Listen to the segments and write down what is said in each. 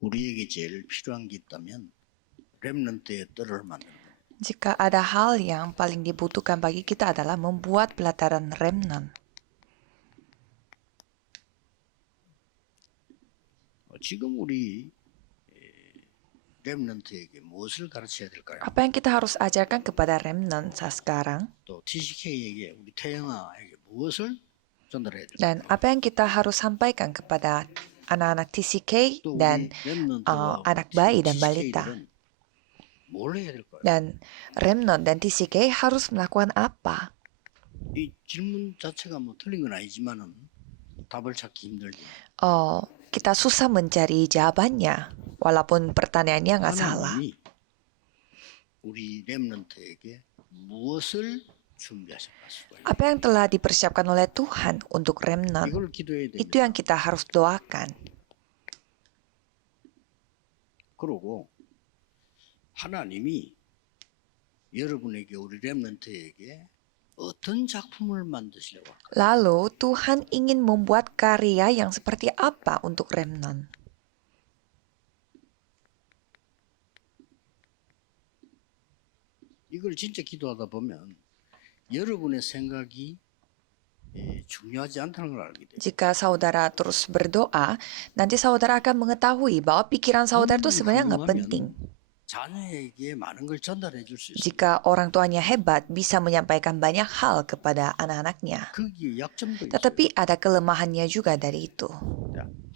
우리에게 제일 필요한 게 있다면 렘넌트의 뜰을 만드는 거예요. Jika ada hal yang paling dibutuhkan bagi kita adalah membuat pelataran remnant. 지금 우리 렘넌트에게 무엇을 가르쳐야 될까요? Apa yang kita harus ajarkan kepada remnant saat sekarang? 또 TCK에게 우리 태영아에게 무엇을 전달해야 될까요? Dan apa yang kita harus sampaikan kepada anak-anak TCK 또 dan 우리 렘넌트와 anak bayi dan balita? TCK들은 뭘 해야 될까요? Dan remnant dan TCK harus melakukan apa? 이 질문 자체가 뭐 틀린 건 아니지만은 답을 찾기 힘들죠. Kita susah mencari jawabannya, walaupun pertanyaannya nggak salah. 하나님이 우리 렘넌트에게 무엇을 준비하셨을까요? Apa yang telah dipersiapkan oleh Tuhan untuk remnant, 이걸 기도해야 itu 됩니다. yang kita harus doakan. 그러고 하나님이 여러분에게 우리 렘넌트에게 어떤 작품을 만드시려고 할까요? Lalu Tuhan ingin membuat karya yang seperti apa untuk remnant? 이걸 진짜 기도하다 보면 여러분의 생각이 중요하지 않다는 걸 알게 돼요. Jika saudara terus berdoa, nanti saudara akan mengetahui bahwa pikiran saudara itu sebenarnya nggak penting. 자녀에게 많은 걸 전달해 줄 수 있어요. Jika orang tuanya hebat, bisa menyampaikan banyak hal kepada anak-anaknya. 거기에 약점도 있어요. Tetapi ada kelemahannya juga dari itu.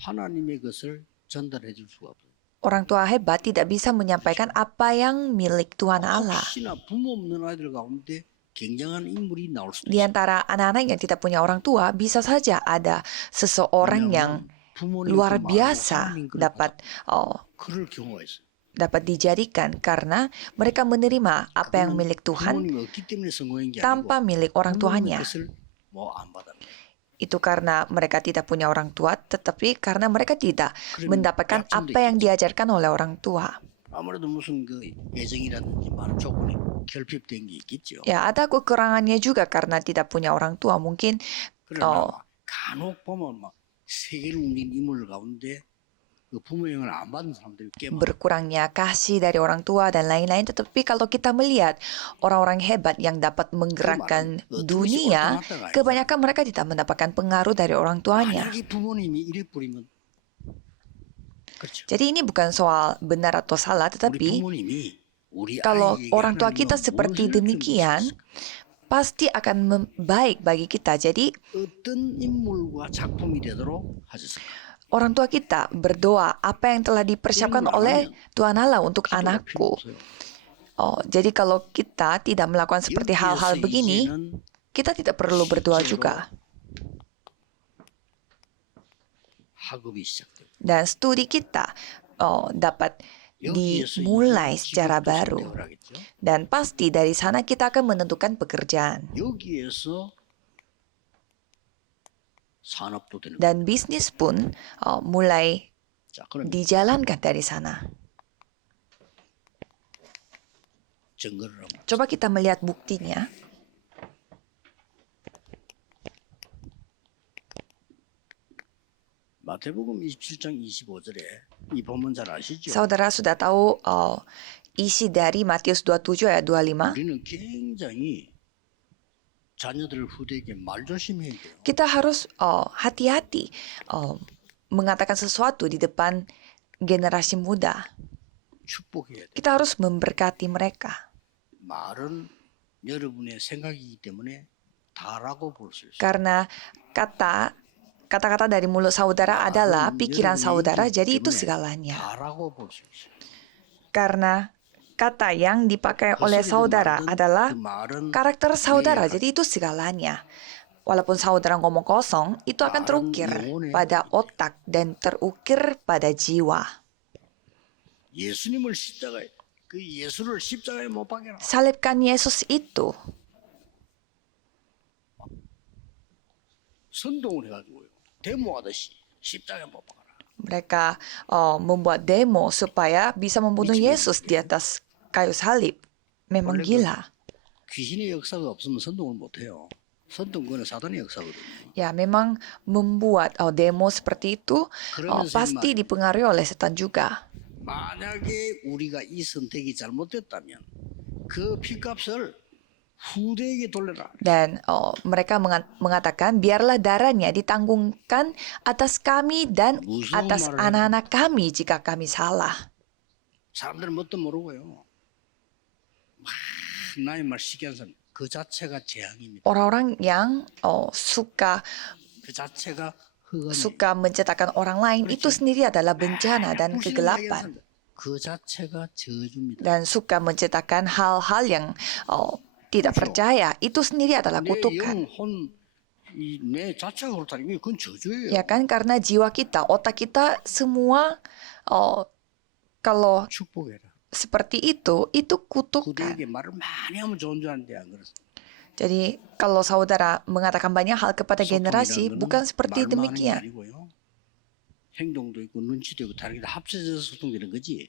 하나님의 것을 전달해 줄 수가 없어요. Orang tua hebat tidak bisa menyampaikan apa yang milik Tuhan Allah. 혹시나 부모 없는 아이들 가운데 굉장한 인물이 나올 수도 Di 있어요. antara anak-anak yang tidak punya orang tua, bisa saja ada seseorang yang luar biasa dapat dapat dijadikan karena mereka menerima apa yang milik Tuhan 부모님이 없기 때문에 성공한 게 tanpa 아니고 milik orang 부모님의 tuanya. 것을 안 받았네. Itu karena mereka tidak punya orang tua, tetapi karena mereka tidak 그러면 mendapatkan 약점도 apa yang 있겠죠. diajarkan oleh orang tua. 아무래도 무슨 그 애정이라든지 많은 조건이 결핍된 게 있겠죠. Ya, ada kekurangannya juga karena tidak punya orang tua. Mungkin 그러나 간혹 보면 막 세계를 움직인 인물 가운데 그 부모 영을 안 받은 사람들이 꽤 많아요. berkurangnya kasih dari orang tua dan lain-lain. Tetapi kalau kita melihat orang-orang hebat yang dapat menggerakkan dunia, kebanyakan mereka tidak mendapatkan pengaruh dari orang tuanya. 만약에 부모님이 이래 뿌리면 그렇죠. Jadi ini bukan soal benar atau salah, 우리 tetapi 부모님이 우리 kalau 아이에게 orang tua kita 하나님은 seperti 무엇을 demikian, 준비하셨을까? pasti akan baik bagi kita. Jadi 어떤 인물과 작품이 되도록 하셨을까? orang tua kita berdoa apa yang telah dipersiapkan oleh Tuhan Allah untuk 기도가 필요 anakku. 없어요. Jadi kalau kita tidak melakukan seperti hal-hal 여기에서 begini, 이제는 kita tidak perlu berdoa juga. 학업이 시작돼요. Dan studi kita dapat 여기에서 dimulai 이제 secara 직업도 baru. 선택을 하겠죠. Dan pasti dari sana kita akan menentukan pekerjaan. 여기에서 산업도 되는 거예요. Dan bisnis pun mulai 자, 그럼 dijalankan dari sana. 증거를 한번. Coba kita melihat buktinya. 마태복음 27장 25절에 이 본문 잘 아시죠? Saudara sudah tahu isi dari Matius 27 ayat 25. 우리는 굉장히 자녀들 후대에게 말조심해야 돼요. Kita harus hati-hati mengatakan sesuatu di depan generasi muda. 축복해야 돼요. Kita harus memberkati mereka. 말은 여러분의 생각이기 때문에 다라고 볼 수 있어요. Karena kata-kata dari mulut saudara adalah pikiran saudara, jadi itu segalanya. 다라고 볼 수 있어요. Karena kata yang dipakai oleh saudara adalah karakter saudara, jadi itu segalanya. Walaupun saudara ngomong kosong, itu akan terukir pada otak dan terukir pada jiwa. 예수님을 십자가에 그 예수를 십자가에 못 박아라. Salibkan Yesus itu 선동을 해가지고요. 데모하듯이 십자가에 못 박아라. mereka membuat demo supaya bisa membunuh Yesus di atas kayu salib. Memang gila. 귀신의 역사가 없으면 선동을 못 해요. 선동 그거는 사단의 역사거든요. Ya, memang membuat demo seperti itu 그러면서 pasti dipengaruhi oleh setan juga. 만약에 우리가 이 선택이 잘못됐다면 그 피값을 후대에게 돌려라. Dan mereka mengatakan, biarlah darahnya ditanggungkan atas kami dan 무서운 atas 말을 anak-anak kami jika kami salah. 사람들은 뭣도 모르고요. 막 나의 말 시키는 사람 그 자체가 재앙입니다. Orang-orang yang suka 그 자체가 흑암이에요. suka menciptakan orang lain itu sendiri adalah bencana dan 불신을 kegelapan. 얘기하는 사람들, 그 자체가 저주입니다. Dan suka menciptakan hal-hal yang tidak percaya, itu sendiri adalah 내 kutukan. 영혼, 내 자체가 그렇다니 그건 저주예요. Ya kan, karena jiwa kita, otak kita semua kalau 축복해라. seperti itu kutukan. 그대에게 말을 많이 하면 좋은 줄 아는데 안 그렇습니다. Jadi kalau saudara mengatakan banyak hal kepada generasi, 소통이라는 bukan 거는 seperti 말만 하는 게 demikian. 아니고요. 행동도 있고 눈치도 있고 다른 게 다 합쳐져서 소통되는 거지.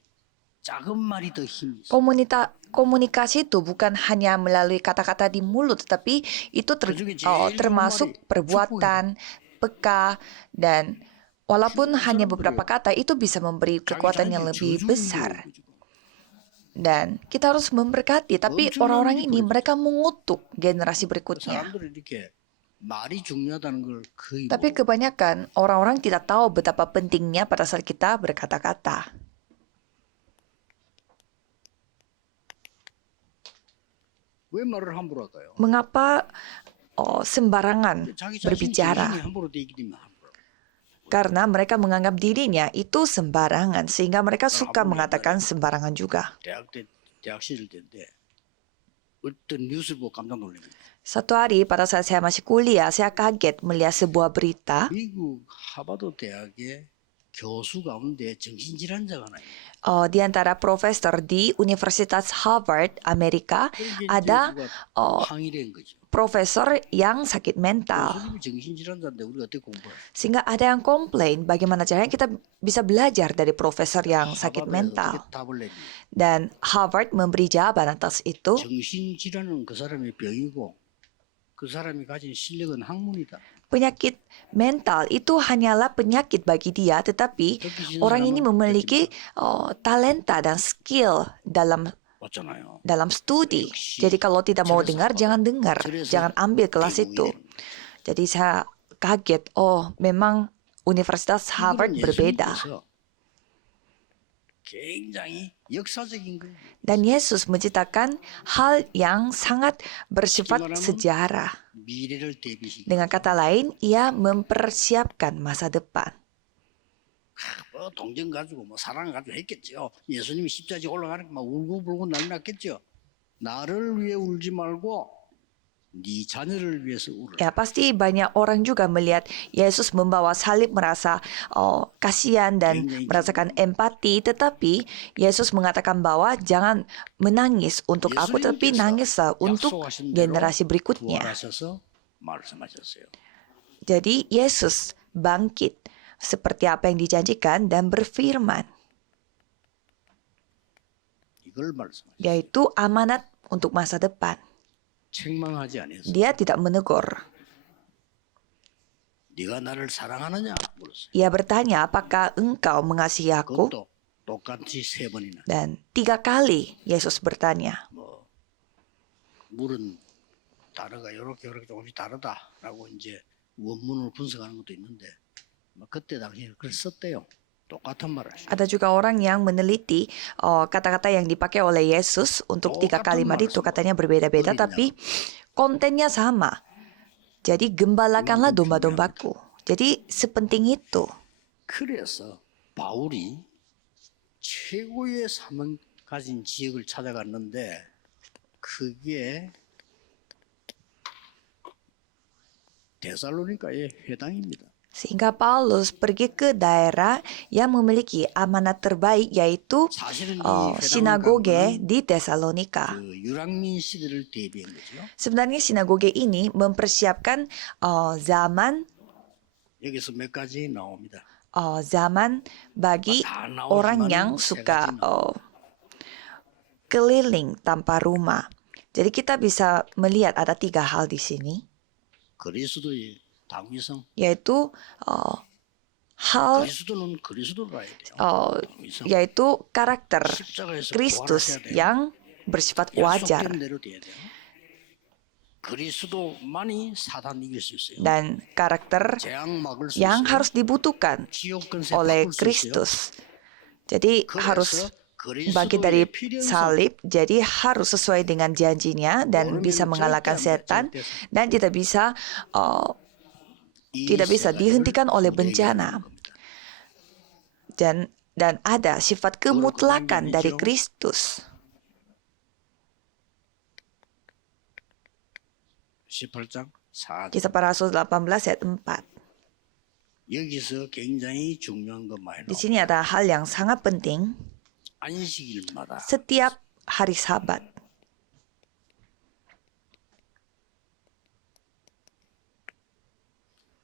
작은 말이 더 힘이 있어. Komunikasi itu bukan hanya melalui kata-kata di mulut, tetapi itu 그중에 제일 termasuk 좋은 말이 perbuatan, peka, dan walaupun hanya beberapa kata, itu bisa memberi kekuatan yang lebih besar. Dan kita harus memberkati, tapi orang-orang ini mereka mengutuk generasi berikutnya. 사람들은 이렇게 말이 중요하다는 걸 거의 Tapi kebanyakan orang-orang tidak tahu betapa pentingnya pada saat kita berkata-kata. 왜 말을 함부로 할까요? Mengapa sembarangan 자기 자신이 berbicara? 정신이 함부로 돼 있기 때문에 함부로. Karena mereka menganggap dirinya itu sembarangan, sehingga mereka suka mengatakan sembarangan juga. 대학 시절 때인데 어떤 뉴스를 보고 깜짝 놀랍니다. Satu hari pada saat saya masih kuliah, saya kaget melihat sebuah berita. 미국 하버드 대학의 교수 가운데 정신질환자가 하나 있어요. Di antara profesor di Universitas Harvard, Amerika, ada 항의를 한 거죠. profesor yang sakit mental. 교수님이 정신질환자인데 우리가 어떻게 공부해? Sehing가 ada yang komplain bagaimana caranya kita bisa belajar dari profesor yang sakit 하버드에서 mental. 어떻게 답을 내니? Dan Harvard memberi jawaban atas itu. 정신질환은 그 사람의 병이고 그 사람이 가진 실력은 학문이다. Penyakit mental itu hanyalah penyakit bagi dia, tetapi orang ini memiliki talenta dan skill dalam 맞잖아요. studi. Jadi kalau tidak mau dengar, jangan ambil kelas itu. Jadi saya kaget, memang Universitas Harvard berbeda. 굉장히 역사적인 거예요. Dan Yesus menciptakan hal yang sangat bersifat sejarah. 미래를 대비시. Dengan kata lain, ia mempersiapkan masa depan. 뭐 동정 가지고 뭐 사랑 가지고 했겠죠. 예수님이 십자가에 올라가는 막 울고불고 난리 났겠죠. 나를 위해 울지 말고 네 자녀를 위해서 울어라. Ya, pasti banyak orang juga melihat Yesus membawa salib merasa kasihan dan merasakan empati, tetapi Yesus mengatakan bahwa jangan menangis untuk aku, tapi nangislah untuk generasi berikutnya. 부활하셔서 말씀하셨어요. Jadi Yesus bangkit seperti apa yang dijanjikan dan berfirman, 이걸 말씀하셨어요. yaitu amanat untuk masa depan. 책망하지 않았어요. Dia tidak menegur. 네가 나를 사랑하느냐 물었어요. Ia bertanya, apakah engkau mengasihi aku? 그것도 똑같이 3번이나. Dan 3 kali Yesus bertanya. 뭐 물은 단어가 이렇게 조금씩 다르다라고 이제 원문을 분석하는 것도 있는데 뭐 그때 당시에 그걸 썼대요. 똑같은 말을 하시죠. Ada juga orang yang meneliti kata-kata yang dipakai oleh Yesus untuk 3 kalimat itu, katanya berbeda-beda, tapi kontennya sama. Jadi gembalakanlah domba-dombaku. Jadi sepenting itu. 그래서 바울이 최고의 사명 가진 지역을 찾아갔는데 그게 데살로니가의 회당입니다. Sehingga Paulus pergi ke daerah yang memiliki amanat terbaik, yaitu 사실은 이 sinagoge 회당을 di Tesalonika. 그 유랑민 시대를 대비한 거죠. Sebenarnya sinagoge ini mempersiapkan zaman 여기서 몇 가지 나옵니다. zaman bagi 다 orang 나오지만 yang 세 suka 가지 keliling tanpa rumah. Jadi kita bisa melihat ada 3 hal di sini. 그리스도의 당위성. yaitu hal 그리스도는 그리스도로 알아야 돼요. 당위성. yaitu karakter 십자가에서 Kristus 부활하셔야 돼요. yang bersifat wajar 약속된 대로 돼야 돼요. 그리스도만이 사단 이길 수 있어요. dan karakter 재앙 막을 수 yang 있어요. harus dibutuhkan 지옥 권세 oleh 바꿀 수 있어요. Kristus. Jadi harus 그래서 bangkit dari 그리스도의 필연성, salib, jadi harus sesuai dengan janjinya dan bisa mengalahkan setan dan tidak bisa 이 tidak bisa 세 가지를 dihentikan oleh 우리에게 bencana. 하는 겁니다. dan ada sifat kemutlakan dari Kristus. 18장 4절. Kisah para Rasul 18 ayat 4. 여기서 굉장히 중요한 것 많이 Di 나옵니다. sini ada hal yang sangat penting. 안식일마다 Setiap hari Sabat,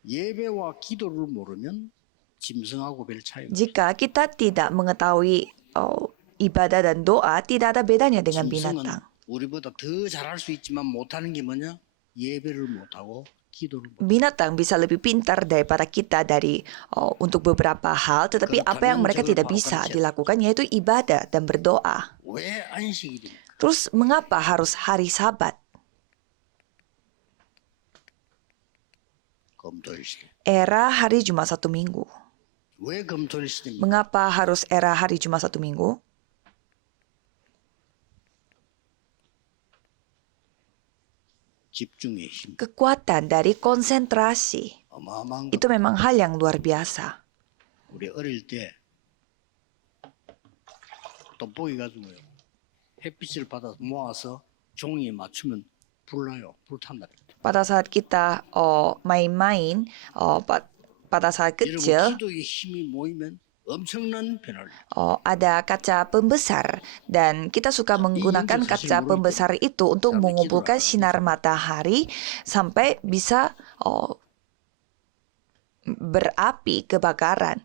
예배와 기도를 모르면 짐승하고 별 차이가 없어요. jika kita tidak mengetahui ibadah dan doa, tidak ada bedanya dengan 짐승은 binatang. 우리보다 더 잘할 수 있지만 못하는 게 뭐냐? 예배를 못하고 기도를 못. Binatang bisa lebih pintar daripada kita untuk beberapa hal, tetapi apa yang mereka tidak bisa dilakukan yaitu ibadah dan berdoa. 왜 안식일입니까? Terus mengapa harus hari Sabat? 검토일 시대. Era hari Jumat satu minggu. 왜 검토일 시대입니까? Mengapa harus era hari Jumat satu minggu? 집중의 힘. Kekuatan dari konsentrasi. 어마어마한 거. Itu memang hal yang luar biasa. 우리 어릴 때 돋보기 가지고요. 햇빛을 받아서 모아서 종이에 맞추면 불나요. 불탄다. Pada saat kita main-main, pada saat 여러분 kecil, 기도의 힘이 모이면 엄청난 변화를. ada kaca pembesar dan kita suka menggunakan kaca pembesar itu untuk mengumpulkan sinar matahari sampai bisa berapi kebakaran.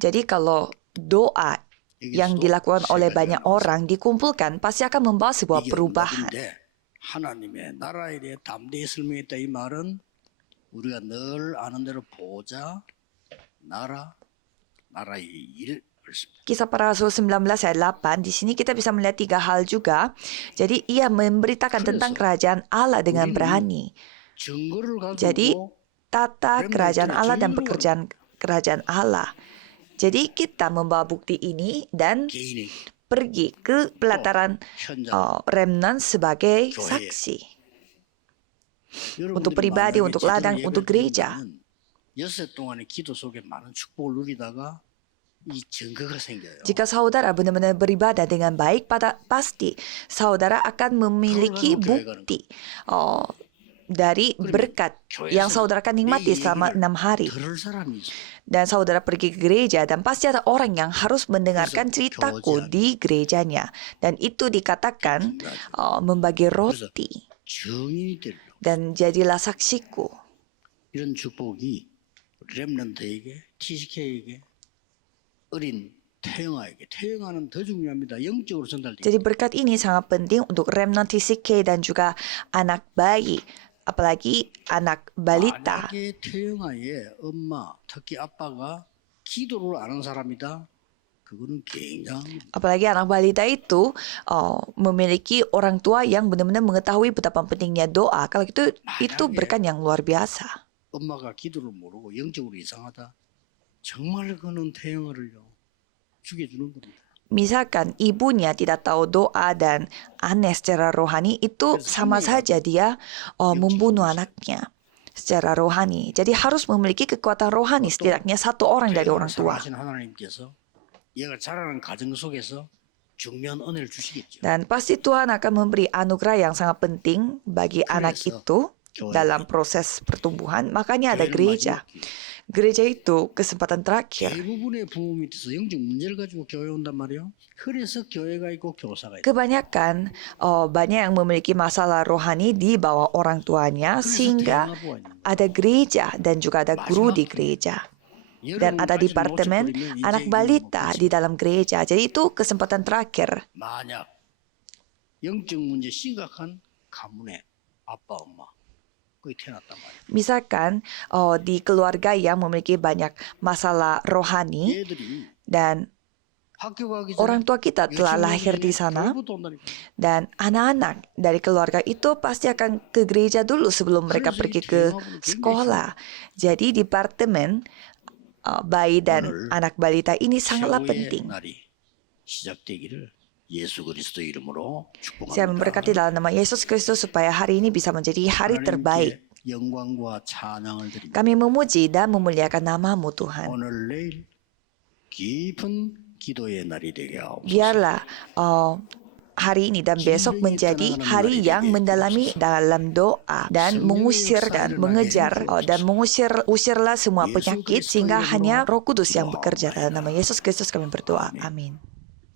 Jadi kalau doa yang dilakukan oleh banyak orang dikumpulkan pasti akan membawa sebuah 이게 perubahan. 응답인데 하나님의 나라에 대해 담대히 설명했다 이 말은 우리가 늘 아는 대로 보좌, 나라의 일 그렇습니다. Kisah para Rasul 19 ayat 8, di sini kita bisa melihat tiga hal juga. Jadi ia memberitakan tentang kerajaan Allah dengan berani. 증거를 Jadi 가지고 tata kerajaan Allah dan pekerjaan kerajaan Allah. Jadi kita membawa bukti ini dan 개인의 pergi ke pelataran 현장 remnant sebagai saksi. Untuk pribadi, untuk ladang, untuk gereja. 여섯 동안의 기도 속에 많은 축복을 누리다가 이 증거가 생겨요. Jika saudara benar-benar beribadah dengan baik, pasti saudara akan memiliki bukti dari berkat yang saudara akan nikmati selama 6 hari. 들을 사람이 있어요. Dan saudara pergi ke gereja dan pasti ada orang yang harus mendengarkan ceritaku di gerejanya. Dan itu dikatakan membagi roti. 증인이 되려 Dan jadilah saksiku. 이런 축복이 렘넌트에게 TCK에게 어린 태영아는 더 중요합니다. 영적으로 전달돼요. Jadi berkat ini sangat penting untuk remnant TCK dan juga anak bayi. Apalagi anak balita. 만약에 태영아의 엄마, 특히 아빠가 기도를 아는 사람이다. 그거는 굉장합니다. Apalagi anak balita itu memiliki orang tua yang benar-benar mengetahui betapa pentingnya doa. Kalau itu berkat yang luar biasa. 엄마가 기도를 모르고 영적으로 이상하다. 정말 그는 태영아를요 죽여주는 겁니다. Misalkan ibunya tidak tahu doa dan aneh secara rohani, itu sama saja dia membunuh anaknya secara rohani. Jadi harus memiliki kekuatan rohani setidaknya satu orang dari orang tua. 사랑하시는 하나님께서 얘가 자라는 가정 속에서 중요한 은혜를 주시겠죠. Dan pasti Tuhan akan memberi anugerah yang sangat penting bagi anak itu dalam proses pertumbuhan. Makanya ada gereja. Gereja itu kesempatan terakhir. 대부분의 부모 밑에서 영적 문제를 가지고 교회 온단 말이에요. 그래서 교회가 있고 교사가 있고. Kebanyakan banyak yang memiliki masalah rohani di bawah orang tuanya sehingga ada gereja dan juga ada guru di gereja. Dan ada departemen anak balita di dalam gereja. Jadi itu kesempatan terakhir. 만약 영적 문제 심각한 가문의 아빠 엄마 거기 태어났단 말이에요. Misalkan di keluarga yang memiliki banyak masalah rohani 얘들이 dan 학교 가기 orang 전에 tua kita telah lahir di sana 교회부터 온다니까. dan anak-anak dari keluarga itu pasti akan ke gereja dulu sebelum mereka 그래서 이 pergi ke 교양하고는 굉장히 sekolah. Jadi departemen bayi dan 오늘 anak balita ini sangatlah 최고의 penting. 날이 시작되기를 예수 그리스도 이름으로 Saya memberkati 축복합니다. dalam nama Yesus Kristus supaya hari ini bisa menjadi hari terbaik. 하나님께 영광과 찬양을 드립니다. Kami memuji dan memuliakan namamu Tuhan. 오늘 내일 깊은 기도의 날이 되게 하옵소서. Biarlah hari ini dan besok menjadi hari yang mendalami dalam doa dan mengusir dan mengejar usirlah semua penyakit sehingga hanya Roh Kudus yang bekerja. Dalam nama Yesus Kristus kami berdoa. Amin.